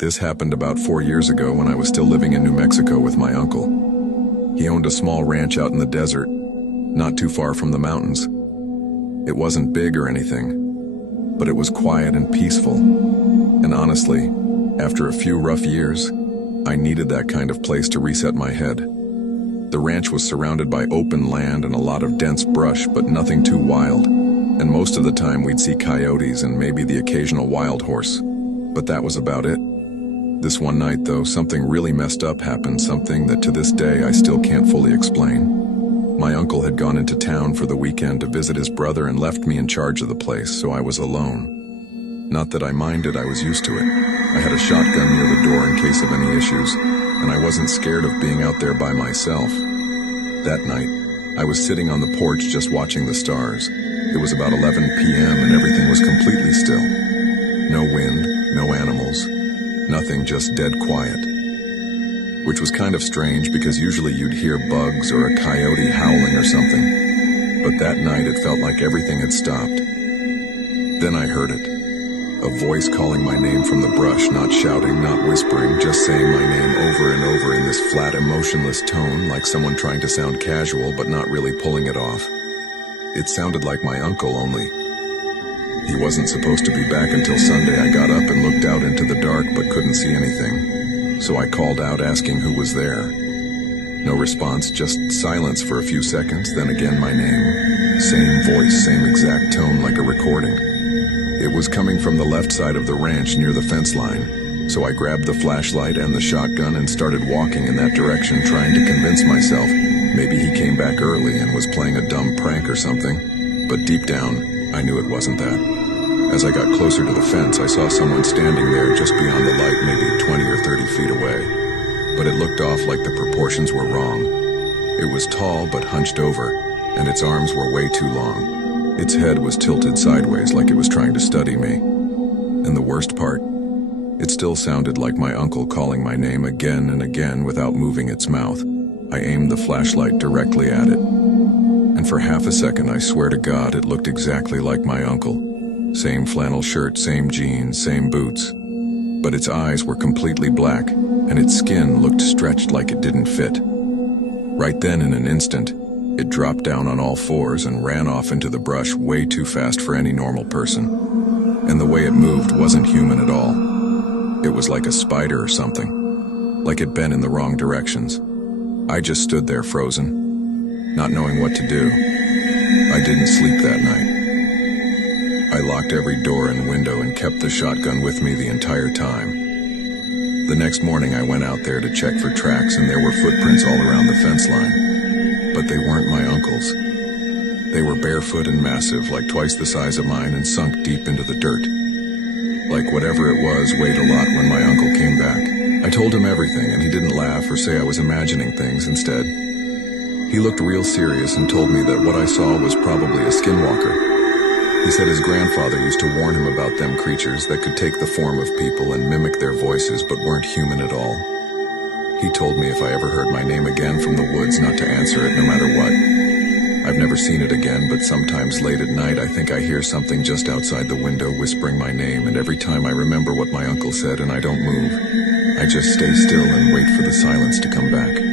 This happened about 4 years ago when I was still living in New Mexico with my uncle. He owned a small ranch out in the desert, not too far from the mountains. It wasn't big or anything, but it was quiet and peaceful. And honestly, after a few rough years, I needed that kind of place to reset my head. The ranch was surrounded by open land and a lot of dense brush, but nothing too wild. And most of the time we'd see coyotes and maybe the occasional wild horse. But that was about it. This one night, though, something really messed up happened, something that to this day I still can't fully explain. My uncle had gone into town for the weekend to visit his brother and left me in charge of the place, so I was alone. Not that I minded, I was used to it. I had a shotgun near the door in case of any issues, and I wasn't scared of being out there by myself. That night, I was sitting on the porch just watching the stars. It was about 11 p.m. and everything was completely still. No wind, no animals. Nothing, just dead quiet. Which was kind of strange because usually you'd hear bugs or a coyote howling or something. But that night it felt like everything had stopped. Then I heard it. A voice calling my name from the brush, not shouting, not whispering, just saying my name over and over in this flat, emotionless tone, like someone trying to sound casual but not really pulling it off. It sounded like my uncle, only he wasn't supposed to be back until Sunday. I got up and looked out into the dark but couldn't see anything. So I called out asking who was there. No response, just silence for a few seconds, then again my name. Same voice, same exact tone, like a recording. It was coming from the left side of the ranch near the fence line. So I grabbed the flashlight and the shotgun and started walking in that direction, trying to convince myself maybe he came back early and was playing a dumb prank or something. But deep down, I knew it wasn't that. As I got closer to the fence, I saw someone standing there just beyond the light, maybe 20 or 30 feet away. But it looked off like the proportions were wrong. It was tall but hunched over, and its arms were way too long. Its head was tilted sideways like it was trying to study me. And the worst part? It still sounded like my uncle calling my name again and again without moving its mouth. I aimed the flashlight directly at it. And for half a second, I swear to God, it looked exactly like my uncle. Same flannel shirt, same jeans, same boots. But its eyes were completely black, and its skin looked stretched like it didn't fit. Right then, in an instant, it dropped down on all fours and ran off into the brush way too fast for any normal person. And the way it moved wasn't human at all. It was like a spider or something, like it'd been in the wrong directions. I just stood there frozen, not knowing what to do. I didn't sleep that night. I locked every door and window and kept the shotgun with me the entire time. The next morning I went out there to check for tracks, and there were footprints all around the fence line. But they weren't my uncle's. They were barefoot and massive, like twice the size of mine, and sunk deep into the dirt. Like whatever it was weighed a lot when my uncle came back. I told him everything, and he didn't laugh or say I was imagining things. Instead, he looked real serious and told me that what I saw was probably a skinwalker. He said his grandfather used to warn him about them creatures that could take the form of people and mimic their voices but weren't human at all. He told me if I ever heard my name again from the woods not to answer it no matter what. I've never seen it again, but sometimes late at night I think I hear something just outside the window whispering my name, and every time I remember what my uncle said and I don't move, I just stay still and wait for the silence to come back.